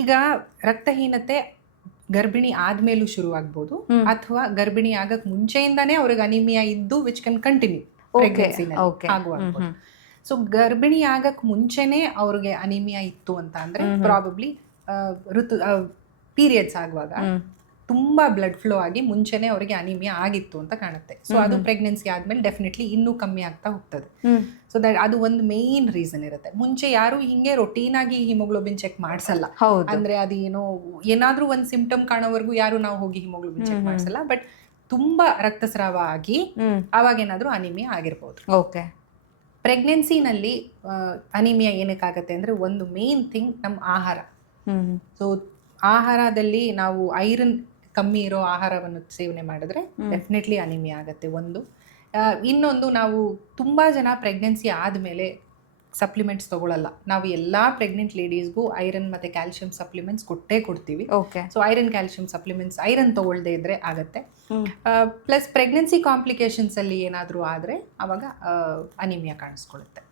ಈಗ ರಕ್ತಹೀನತೆ ಗರ್ಭಿಣಿ ಆದ್ಮೇಲೂ ಶುರುವಾಗ್ಬೋದು, ಅಥವಾ ಗರ್ಭಿಣಿ ಆಗಕ್ ಮುಂಚೆಯಿಂದಾನೇ ಅವ್ರಿಗೆ ಅನಿಮಿಯಾ ಇದ್ದು ವಿಚ್ ಕ್ಯಾನ್ ಕಂಟಿನ್ಯೂ ಪ್ರೆಗ್ನೆನ್ಸಿನಲ್ಲಿ ಆಗುವಾಗ್ಬೋದು. ಸೊ ಗರ್ಭಿಣಿ ಆಗಕ್ ಮುಂಚೆನೆ ಅವ್ರಿಗೆ ಅನಿಮಿಯಾ ಇತ್ತು ಅಂತ ಅಂದ್ರೆ ಪ್ರಾಬಬ್ಲಿ ಪೀರಿಯಡ್ಸ್ ಆಗುವಾಗ ತುಂಬಾ ಬ್ಲಡ್ ಫ್ಲೋ ಆಗಿ ಮುಂಚೆನೆ ಅವರಿಗೆ ಅನಿಮಿಯಾ ಆಗಿತ್ತು ಅಂತ ಕಾಣುತ್ತೆ. ಸೊ ಅದು ಪ್ರೆಗ್ನೆನ್ಸಿ ಆದ್ಮೇಲೆ ಡೆಫಿನೆಟ್ಲಿ ಇನ್ನೂ ಕಮ್ಮಿ ಆಗ್ತಾ ಹೋಗ್ತದೆ. ಸೊ ದಟ್ ಅದು ಒಂದು ಮೇನ್ ರೀಸನ್ ಇರುತ್ತೆ. ಮುಂಚೆ ಯಾರು ಹಿಂಗೆ ರೊಟೀನ್ ಆಗಿ ಹಿಮೋಗ್ಲೋಬಿನ್ ಚೆಕ್ ಮಾಡಿಸಲ್ಲ. ಅಂದ್ರೆ ಅದೇನೋ ಏನಾದ್ರೂ ಒಂದು ಸಿಂಪ್ಟಮ್ ಕಾಣೋವರೆಗೂ ಯಾರು ನಾವು ಹೋಗಿ ಹಿಮೋಗ್ಲೋಬಿನ್ ಚೆಕ್ ಮಾಡಿಸಲ್ಲ. ಬಟ್ ತುಂಬಾ ರಕ್ತಸ್ರಾವ ಆಗಿ ಅವಾಗ ಏನಾದ್ರೂ ಅನಿಮಿಯಾ ಆಗಿರ್ಬೋದು. ಓಕೆ. ಪ್ರೆಗ್ನೆನ್ಸಿನಲ್ಲಿ ಅನಿಮಿಯಾ ಏನಕ್ಕಾಗತ್ತೆ ಅಂದ್ರೆ ಒಂದು ಮೇನ್ ಥಿಂಗ್ ನಮ್ಮ ಆಹಾರ. ಸೊ ಆಹಾರದಲ್ಲಿ ನಾವು ಐರನ್ ಕಮ್ಮಿ ಇರೋ ಆಹಾರವನ್ನು ಸೇವನೆ ಮಾಡಿದ್ರೆ ಡೆಫಿನೆಟ್ಲಿ ಅನಿಮಿಯಾ ಆಗುತ್ತೆ ಒಂದು. ಇನ್ನೊಂದು, ನಾವು ತುಂಬ ಜನ ಪ್ರೆಗ್ನೆನ್ಸಿ ಆದಮೇಲೆ ಸಪ್ಲಿಮೆಂಟ್ಸ್ ತಗೊಳ್ಳಲ್ಲ. ನಾವು ಎಲ್ಲ ಪ್ರೆಗ್ನೆಂಟ್ ಲೇಡೀಸ್ಗೂ ಐರನ್ ಮತ್ತು ಕ್ಯಾಲ್ಶಿಯಂ ಸಪ್ಲಿಮೆಂಟ್ಸ್ ಕೊಡ್ತೀವಿ. So iron calcium supplements iron ತಗೊಳ್ಳದೇ ಇದ್ರೆ ಆಗುತ್ತೆ. ಪ್ಲಸ್ ಪ್ರೆಗ್ನೆನ್ಸಿ ಕಾಂಪ್ಲಿಕೇಶನ್ಸಲ್ಲಿ ಏನಾದರೂ ಆದರೆ ಆವಾಗ ಅನಿಮಿಯಾ ಕಾಣಿಸ್ಕೊಳ್ಳುತ್ತೆ.